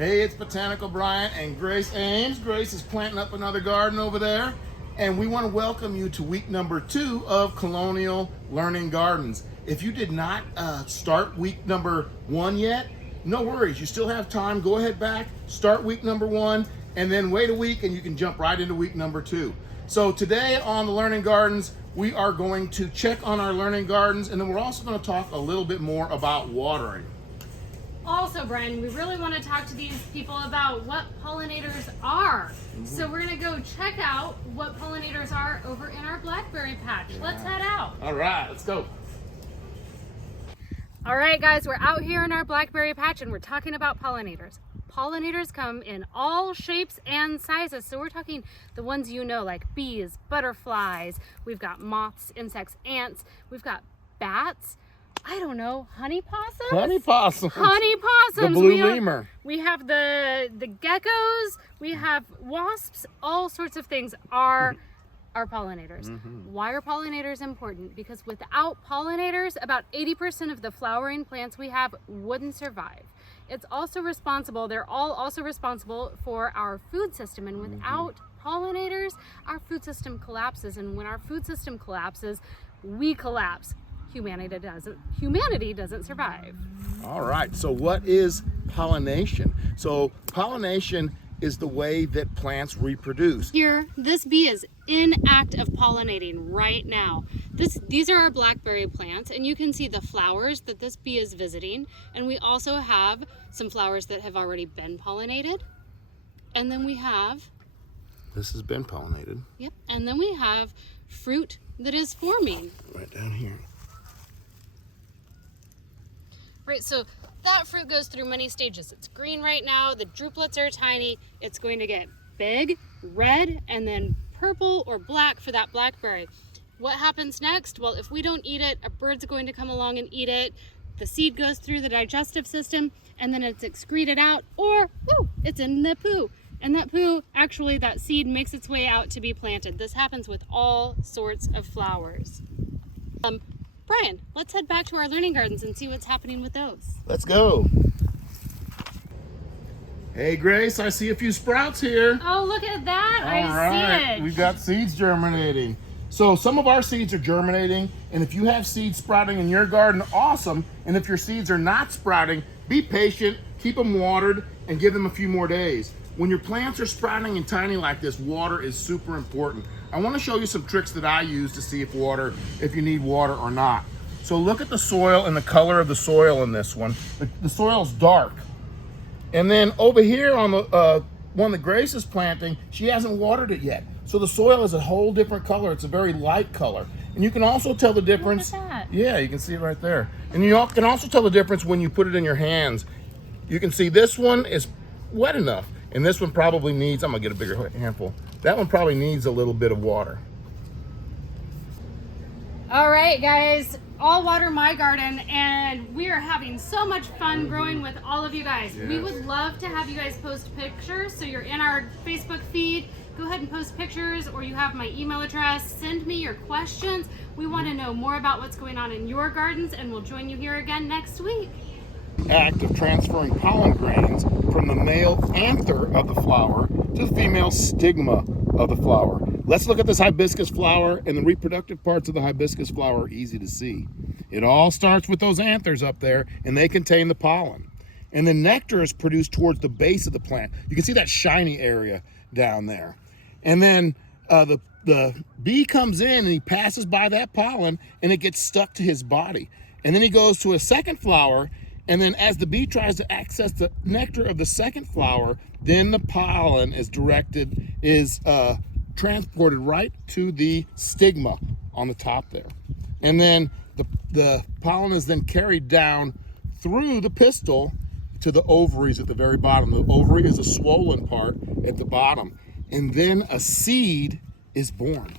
Hey, it's Botanical Brian and Grace Ames. Grace is planting up another garden over there, and we want to welcome you to week number 2 of Colonial Learning Gardens. If you did not start week number 1 yet, no worries. You still have time. Go ahead back, start week number 1, and then wait a week and you can jump right into week number 2. So today on the Learning Gardens, we are going to check on our learning gardens, and then we're also going to talk a little bit more about watering. Also, Brian, we really want to talk to these people about what pollinators are. So we're going to go check out what pollinators are over in our blackberry patch. Yeah. Let's head out. All right, let's go. All right, guys, we're out here in our blackberry patch and we're talking about pollinators. Pollinators come in all shapes and sizes. So we're talking the ones you know, like bees, butterflies. We've got moths, insects, ants. We've got bats. I don't know, honey possums? Honey possums. Honey possums. The blue lemur. We have the geckos. We have wasps. All sorts of things are pollinators. Why are pollinators important? Because without pollinators, about 80% of the flowering plants we have wouldn't survive. It's also responsible, they're all also responsible for our food system. And without pollinators, our food system collapses. And when our food system collapses, we collapse. Humanity doesn't survive. All right, so what is pollination? So pollination is the way that plants reproduce. Here, this bee is in act of pollinating right now. These are our blackberry plants, and you can see the flowers that this bee is visiting. And we also have some flowers that have already been pollinated. And then we have... This has been pollinated. Yep, and then we have fruit that is forming. Right down here. Right, so that fruit goes through many stages. It's green right now, the drupelets are tiny, it's going to get big, red, and then purple or black for that blackberry. What happens next? Well, if we don't eat it, a bird's going to come along and eat it. The seed goes through the digestive system, and then it's excreted out, or it's in the poo. And that poo, actually, that seed makes its way out to be planted. This happens with all sorts of flowers. Brian, let's head back to our learning gardens and see what's happening with those. Let's go. Hey Grace, I see a few sprouts here. Oh, look at that. I see it. We've got seeds germinating. So some of our seeds are germinating, and if you have seeds sprouting in your garden, awesome. And if your seeds are not sprouting, be patient, keep them watered, and give them a few more days. When your plants are sprouting and tiny like this, water is super important. I want to show you some tricks that I use to see if you need water or not. So look at the soil and the color of the soil in this one. The soil's dark. And then over here on the one that Grace is planting, she hasn't watered it yet. So the soil is a whole different color. It's a very light color. And you can also tell the difference. Look at that. Yeah, you can see it right there. And you can also tell the difference when you put it in your hands. You can see this one is wet enough. And this one probably needs, I'm gonna get a bigger handful. That one probably needs a little bit of water. All right, guys, all water my garden, and we are having so much fun growing with all of you guys. Yes. We would love to have you guys post pictures. So you're in our Facebook feed, go ahead and post pictures, or you have my email address. Send me your questions. We want to know more about what's going on in your gardens, and we'll join you here again next week. Act of transferring pollen grains from the male anther of the flower to the female stigma of the flower. Let's look at this hibiscus flower, and the reproductive parts of the hibiscus flower are easy to see. It all starts with those anthers up there, and they contain the pollen. And the nectar is produced towards the base of the plant. You can see that shiny area down there. And then the bee comes in and he passes by that pollen, and it gets stuck to his body. And then he goes to a second flower, and then as the bee tries to access the nectar of the second flower, then the pollen is transported right to the stigma on the top there. And then the pollen is then carried down through the pistil to the ovaries at the very bottom. The ovary is a swollen part at the bottom. And then a seed is born.